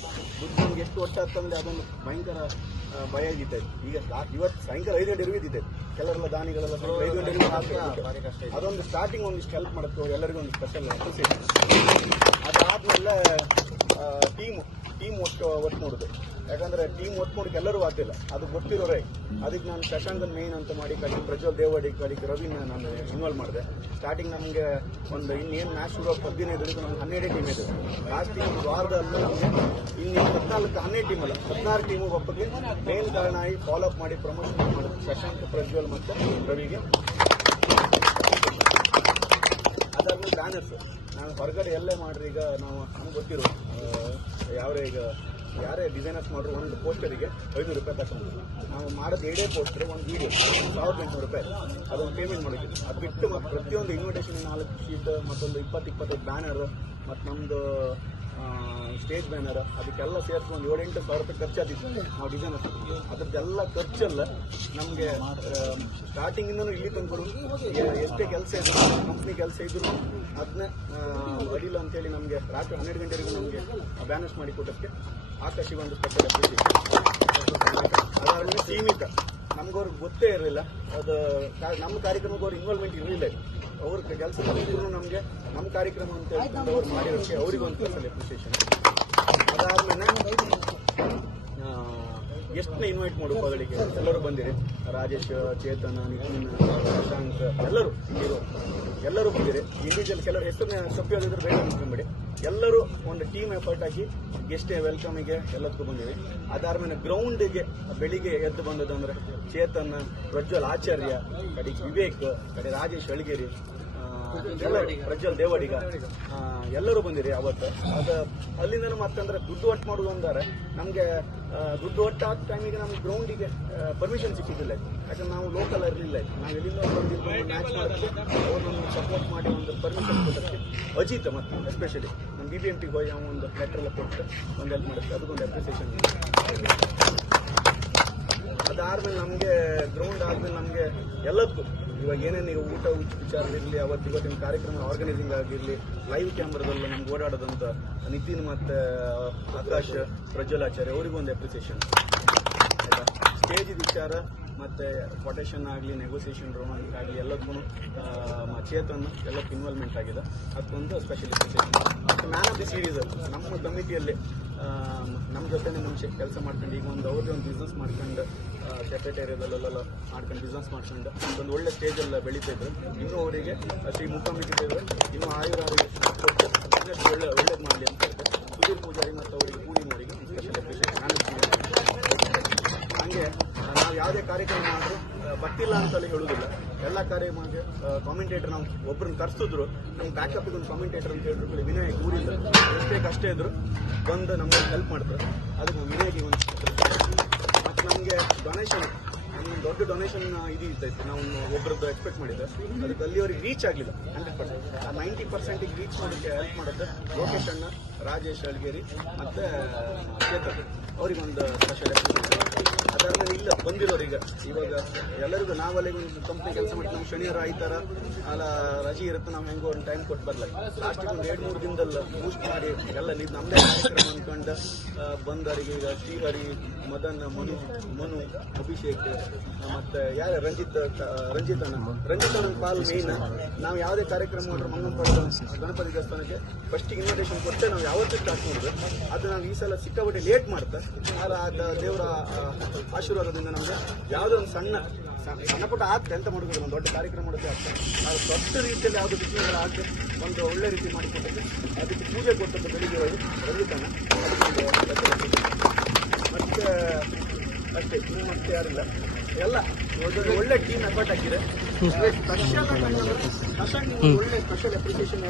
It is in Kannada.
ಸ್ಟಾರ್ಟ್. ನಮ್ಗೆ ಎಷ್ಟು ಒಟ್ಟಾಗ್ತಂದ್ರೆ ಅದೊಂದು ಭಯಂಕರ ಭಯ ಇದ್ದಿತ್ತು. ಈಗ ಇವತ್ತು ಸಾಯಂಕಾಲ 5 ಗಂಟೆ ಇದ್ದಿತ್ತು. ಕೆಲವರೆಲ್ಲ ದಾನಿಗಳೆಲ್ಲ 5 ಗಂಟೆ ಹಾಕಿ ಅದೊಂದು ಸ್ಟಾರ್ಟಿಂಗ್ ಒಂದಿಷ್ಟು ಹೆಲ್ಪ್ ಮಾಡುತ್ತೆ ಎಲ್ಲರಿಗೂ ಒಂದು ಸ್ಪೆಷಲ್ ಅಪ್ರಿಸಿಯೇಷನ್. ಅದಾದ್ಮೇಲೆ ಟೀಮ್ ಒಟ್ಟು ನೋಡುದು. ಯಾಕಂದ್ರೆ ಟೀಮ್ ಒಟ್ಟು ನೋಡಕ್ಕೆ ಎಲ್ಲರೂ ಆಗ್ತಿಲ್ಲ, ಅದು ಗೊತ್ತಿರೋರೇ. ಅದಕ್ಕೆ ನಾನು ಶಶಾಂಕನ್ ಮೇನ್ ಅಂತ ಮಾಡಿ ಕಡೆಗೆ ಪ್ರಜ್ವಲ್ ದೇವಡಿ ಕಡೆಗೆ ರವಿನ ನಾನು ಇನ್ವಾಲ್ವ್ ಮಾಡಿದೆ. ಸ್ಟಾರ್ಟಿಂಗ್ ನಮಗೆ ಒಂದು ಇನ್ನೇನು ಮ್ಯಾಚ್ ಶುರು 15 ನಮ್ಗೆ 12 ಟೀಮ್ ಇದೆ. ಲಾಸ್ಟ್ ಟೀಮ್ ವಾರದಲ್ಲಿ ನಮಗೆ ಇನ್ನು 14 ಟೀಮ್ ಅಲ್ಲ 16 ಟೀಮು ಒಬ್ಬಗೆ ಮೇನ್ ಕಾರಣ ಆಗಿ ಫಾಲೋ ಅಪ್ ಮಾಡಿ ಪ್ರಮೋಷನ್ ಮಾಡೋದು ಶಶಾಂಕ್, ಪ್ರಜ್ವಲ್ ಮತ್ತು ರವಿಗೆ. ಅದಾದ್ಮೇಲೆ ಬ್ಯಾನರ್ಸ್ ನಾನು ಹೊರಗಡೆ ಎಲ್ಲೇ ಮಾಡ್ರಿ. ಈಗ ನಾವು ನಮ್ಗೆ ಗೊತ್ತಿರೋ ಯಾರೇ ಡಿಸೈನರ್ಸ್ ಮಾಡ್ರು ಒಂದು ಪೋಸ್ಟರಿಗೆ 500 ರೂಪಾಯಿ ತಗೊಂಡು ನಾವು ಮಾಡೋದು 2 ಪೋಸ್ಟರ್ ಒಂದು ವಿಡಿಯೋ 1800 ರೂಪಾಯಿ ಅದೊಂದು ಪೇಮೆಂಟ್ ಮಾಡಿದ್ವಿ. ಅದು ಬಿಟ್ಟು ಮತ್ತು ಪ್ರತಿಯೊಂದು ಇನ್ವಿಟೇಷನ್ 4 ಶೀಟ್ ಮತ್ತೊಂದು 20-25 ಬ್ಯಾನರ್ ಮತ್ತು ನಮ್ಮದು ಸ್ಟೇಜ್ ಬ್ಯಾನರ್ ಅದಕ್ಕೆಲ್ಲ ಸೇರಿಸಿ ಒಂದು 7-8 ಸಾವಿರ ರೂಪಾಯಿ ಖರ್ಚಾದಿತ್ತು ನಾವು ಡಿಸೈನರ್ಸ್. ಅದ್ರದ್ದೆಲ್ಲ ಖರ್ಚಲ್ಲ ನಮಗೆ ಸ್ಟಾರ್ಟಿಂಗಿಂದನೂ ಇಲ್ಲಿ ತಂದ್ಕೊಡು. ಎಷ್ಟೇ ಕೆಲಸ ಇದ್ರು ಕಂಪ್ನಿ ಕೆಲಸ ಇದ್ರು ಅದನ್ನೇ ಅಡಿಲ್ಲ ಅಂತೇಳಿ ನಮಗೆ ರಾತ್ರಿ 12 ಗಂಟೆವರೆಗೂ ನಮಗೆ ಬ್ಯಾನರ್ಸ್ ಮಾಡಿ ಕೊಟ್ಟಕ್ಕೆ ಆಕಾಶಿಗೊಂದು ಸ್ಪೆಷಲ್ ಅಪ್ರಿಸಿಯೇಷನ್. ಅದಾದ್ಮೇಲೆ ಸೀಮಿತ ನಮ್ಗವ್ರಿಗೆ ಗೊತ್ತೇ ಇರಲಿಲ್ಲ, ಅದು ನಮ್ಮ ಕಾರ್ಯಕ್ರಮಕ್ಕೆ ಅವ್ರ ಇನ್ವಾಲ್ವ್ಮೆಂಟ್ ಇರಲಿಲ್ಲ. ಅವ್ರ ಕೆಲಸ ಮಾಡಿದ್ರು ನಮಗೆ ನಮ್ಮ ಕಾರ್ಯಕ್ರಮ ಅಂತ ಹೇಳ್ಕೊಂಡು ಅವ್ರು ಮಾಡಿರೋಕ್ಕೆ ಅವ್ರಿಗೆ ಒಂದು ಸ್ಪೆಷಲ್ ಅಪ್ರಿಸಿಯೇಷನ್. ಅದಾದ್ಮೇಲೆ ಎಷ್ಟನ್ನ ಇನ್ವೈಟ್ ಮಾಡು ಪಗಳಿಗೆ ಎಲ್ಲರೂ ಬಂದಿರಿ. ರಾಜೇಶ್, ಚೇತನ, ನಿತಿನ್, ಶಶಾಂಕ್ ಎಲ್ಲರೂ ಬಂದಿರಿ. ಇಂಡಿವಿಜುವಲ್ ಕೆಲವರು ಹೆಸರನ್ನ ತಪ್ಪಿ ಹೋಗಿದ್ರು ಬೇಡ ಅನ್ಕೊಂಬಿಡಿ. ಎಲ್ಲರೂ ಒಂದು ಟೀಮ್ ಎಫರ್ಟ್ ಹಾಕಿ ಗೆಸ್ಟೇ ವೆಲ್ಕಮಿಗೆ ಎಲ್ಲದಕ್ಕೂ ಬಂದಿವಿ. ಅದಾದ್ಮೇಲೆ ಗ್ರೌಂಡಿಗೆ ಬೆಳಿಗ್ಗೆ ಎದ್ದು ಬಂದದಂದ್ರೆ ಚೇತನ್, ಪ್ರಜ್ವಲ್ ಆಚಾರ್ಯ, ಕಡೆ ವಿವೇಕ್, ಕಡೆ ರಾಜೇಶ್ ಅಳಗೇರಿ, ಪ್ರಜ್ವಲ್ ದೇವಡಿಗ ಎಲ್ಲರೂ ಬಂದಿರಿ ಅವತ್ತು. ಅದು ಅಲ್ಲಿಂದ ಮತ್ತಂದ್ರೆ ದುಡ್ಡು ಒಟ್ಟು ಮಾಡೋದು ಅಂದರೆ ನಮಗೆ ದುಡ್ಡು ಒಟ್ಟು ಆದ ಟೈಮಿಗೆ ನಮ್ಗೆ ಗ್ರೌಂಡಿಗೆ ಪರ್ಮಿಷನ್ ಸಿಕ್ಕಿದ್ದಿಲ್ಲ. ಯಾಕಂದ್ರೆ ನಾವು ಲೋಕಲ್ ಇರಲಿಲ್ಲ. ನಾವು ಎಲ್ಲಿಂದ ಬಂದಿದ್ದು ಮ್ಯಾಚ್ ಮಾಡೋಕ್ಕೆ ಅವ್ರು ನಮ್ಗೆ ಸಪೋರ್ಟ್ ಮಾಡಿ ಒಂದು ಪರ್ಮಿಷನ್ ಕೊಟ್ಟಕ್ಕೆ ಅಜಿತ್ ಮತ್ತು ಎಸ್ಪೆಷಲಿ ನಮ್ಮ BBMPಗೆ ಹೋಗಿ ನಾವು ಒಂದು ಲೆಟರ್ ಎಲ್ಲ ಕೊಟ್ಟು ಒಂದು ಹೆಲ್ಪ್ ಮಾಡುತ್ತೆ. ಅದಕ್ಕೊಂದು ಅಪ್ರಿಸಿಯೇಷನ್. ಅದಾದ್ಮೇಲೆ ನಮಗೆ ಗ್ರೌಂಡ್ ಆದ್ಮೇಲೆ ನಮಗೆ ಎಲ್ಲದಕ್ಕೂ ಇವಾಗ ಏನೇನು ಊಟ ವಿಚಾರದಿರಲಿ, ಇವತ್ತಿನ ಕಾರ್ಯಕ್ರಮ ಆರ್ಗನೈಸಿಂಗ್ ಆಗಿರಲಿ, ಲೈವ್ ಕ್ಯಾಮ್ರಾದಲ್ಲೂ ನಮ್ಗೆ ಓಡಾಡೋದಂತ ನಿತಿನ್ ಮತ್ತು ಆಕಾಶ್, ಪ್ರಜ್ವಲ್ ಆಚಾರ್ಯ ಅವರಿಗೂ ಒಂದು ಅಪ್ರಿಸಿಯೇಷನ್. ಆಯಿತಾ, ಸ್ಟೇಜ್ ವಿಚಾರ ಮತ್ತು ಕೊಟೇಷನ್ ಆಗಲಿ, ನೆಗೋಸಿಯೇಷನ್ ರೌಂಡ್ ಆಗಲಿ ಎಲ್ಲದಕ್ಕೂ ಚೇತನ್ ಎಲ್ಲದಕ್ಕೂ ಇನ್ವಾಲ್ವ್ಮೆಂಟ್ ಆಗಿದೆ. ಅದಕ್ಕೊಂದು ಸ್ಪೆಷಲ್ ಅಪ್ರಿಸಿಯೇಷನ್. ಮತ್ತು ಮ್ಯಾನ್ ಆಫ್ ದಿ ಸೀರೀಸ್ ನಮ್ಮ ಕಮಿಟಿಯಲ್ಲಿ ನಮ್ಮ ಜೊತೆ ಮುಂಚೆ ಕೆಲಸ ಮಾಡ್ಕೊಂಡು ಈಗ ಒಂದು ಅವ್ರದ್ದು ಒಂದು ಬಿಸ್ನೆಸ್ ಮಾಡ್ಕೊಂಡು ಸೆಕ್ರೆಟೇರಿಯದಲ್ಲೆಲ್ಲ ಮಾಡ್ಕೊಂಡು ಬಿಸ್ನೆಸ್ ಮಾಡ್ಕೊಂಡು ಒಂದು ಒಳ್ಳೆ ಸ್ಟೇಜಲ್ಲಿ ಬೆಳೀತಿದ್ರು. ಇನ್ನೂ ಅವರಿಗೆ ಶ್ರೀ ಮುಖಾಮಿಟ್ಟಿದ್ದೇವೆ, ಇನ್ನೂ ಆಯುರಾರಿಗೆ ಕೊಟ್ಟು ಬಿಸ್ನೆಸ್ ಒಳ್ಳೇದು ಮಾಡಲಿ ಅಂತ ಹೇಳ್ತಾರೆ. ಸುಧೀರ್ ಪೂಜಾರಿ ಮತ್ತು ಅವರಿಗೆ ಪೂರ್ಣಿಮರಿಗೆ ಸ್ಪೆಷಲ್ ಅಪ್ರಿಸಿಯೇಷನ್. ಹಾಗೆ ನಾವು ಯಾವುದೇ ಕಾರ್ಯಕ್ರಮ ಮಾಡಿದ್ರು ಬರ್ತಿಲ್ಲ ಅಂತಲೇ ಹೇಳೋದಿಲ್ಲ. ಎಲ್ಲ ಕಾರ್ಯಕ್ರಮಕ್ಕೆ ಕಾಮೆಂಟೇಟರ್ ನಾವು ಒಬ್ಬರನ್ನ ಕರೆಸಿದ್ರು. ನಮ್ಮ ಬ್ಯಾಕಪ್ಗೆ ಒಂದು ಕಾಮೆಂಟೇಟರ್ ಅಂತ ಹೇಳಿದ್ರು ವಿನಯ್ ಊರಿಂದ ಎಷ್ಟೇ ಕಷ್ಟ ಇದ್ರು ಬಂದು ನಮ್ಗೆ ಹೆಲ್ಪ್ ಮಾಡ್ತಾರೆ. ಅದಕ್ಕೆ ನಾವು ವಿನಯ್ಗೆ ಒಂದು ಮತ್ತು ನಮಗೆ ಡೊನೇಷನ್ ನಮ್ಗೆ ದೊಡ್ಡ ಡೊನೇಷನ್ ಇದು ಇರ್ತೈತೆ. ನಾವು ಒಬ್ಬರದ್ದು ಎಕ್ಸ್ಪೆಕ್ಟ್ ಮಾಡಿದ್ದೆ, ಅದಕ್ಕೆ ಅಲ್ಲಿವರೆಗೆ ರೀಚ್ ಆಗಲಿಲ್ಲ 100%. ಆ 90%ಗೆ ರೀಚ್ ಮಾಡೋಕ್ಕೆ ಹೆಲ್ಪ್ ಮಾಡುತ್ತೆ ಲೋಕೇಶ್ ಅಣ್ಣ, ರಾಜೇಶ್ ಅಳಗೇರಿ ಮತ್ತು ಚೇತನ್ ಅವರಿಗೊಂದು ಸ್ಪೆಷಲ್. ಅದಾದ್ಮೇಲೆ ಇಲ್ಲ ಬಂದಿರೋರಿಗೆ ಇವಾಗ ಎಲ್ಲರಿಗೂ ನಾವಲ್ಲಿಗೆ ಒಂದು ಕಂಪ್ನಿ ಕೆಲಸ ಮಾಡಿ ನಮ್ಮ ಶನಿವಾರ ಆಯ್ತಾರ ಅಲ್ಲ ರಜೆ ಇರುತ್ತೆ, ನಾವು ಹೆಂಗೋ ಒಂದು ಟೈಮ್ ಕೊಟ್ಟು ಬರಲ್ಲ. ಲಾಸ್ಟಿಗೆ ಒಂದು 2-3 ದಿನದಲ್ಲಿ ಬೂಸ್ಟ್ ಮಾಡಿ ಎಲ್ಲ ನೀವು ನಮ್ಮದೇ ಕಾರ್ಯಕ್ರಮ ಅಂದ್ಕೊಂಡು ಬಂದವರಿಗೆ ಈಗ ಶ್ರೀಹರಿ, ಮದನ್, ಮನು, ಅಭಿಷೇಕ್ ಮತ್ತು ಯಾರು ರಂಜಿತನ ಪಾಲ್ ಮೇಯ್ನ್. ನಾವು ಯಾವುದೇ ಕಾರ್ಯಕ್ರಮ ಮಾಡಿದ್ರೆ ಮಂಗನಪಾಳ್ಯ ಗಣಪತಿ ದೇವಸ್ಥಾನಕ್ಕೆ ಫಸ್ಟಿಗೆ ಇನ್ವಿಟೇಷನ್ ಕೊಟ್ಟೆ ನಾವು ಯಾವತ್ತೂ ಸ್ಟಾರ್ಟ್ ಮಾಡಿದ್ರೆ ಅದು ನಾವು ಈ ಸಲ ಸಿಕ್ಕಾಪಟ್ಟೆ ಲೇಟ್ ಮಾಡುತ್ತೆ. ಆದರೆ ದೇವರ ಆಶೀರ್ವಾದದಿಂದ ನಮಗೆ ಯಾವುದೋ ಒಂದು ಸಣ್ಣ ಪುಟ್ಟ ಆಗ್ತದೆ ಅಂತ ಮಾಡೋದಿಲ್ಲ. ಒಂದು ದೊಡ್ಡ ಕಾರ್ಯಕ್ರಮ ಮಾಡೋಕ್ಕೆ ಆಗ್ತದೆ. ನಾವು ದೊಡ್ಡ ರೀತಿಯಲ್ಲಿ ಯಾವುದೋ ಬಿಸಿನೆಲ್ಲ ಆಗ್ತದೆ ಒಂದು ಒಳ್ಳೆ ರೀತಿ ಮಾಡಿಕೊಟ್ಟಿದ್ದೆ. ಅದಕ್ಕೆ ಪೂಜೆ ಕೊಟ್ಟದ್ದು ಬೆಳಿಗ್ಗೆ ರಂಜಿತನ ಮತ್ತು ಅಷ್ಟೇ, ಇನ್ನು ಮತ್ತೆ ಯಾರಿಲ್ಲ. ಎಲ್ಲ ಒಳ್ಳೆ ಟೀಮ್ ಎಫರ್ಟ್ ಹಾಕಿದೆ. ಒಳ್ಳೆ ಸ್ಪೆಷಲ್ ಅಪ್ರಿಸಿಯೇಷನ್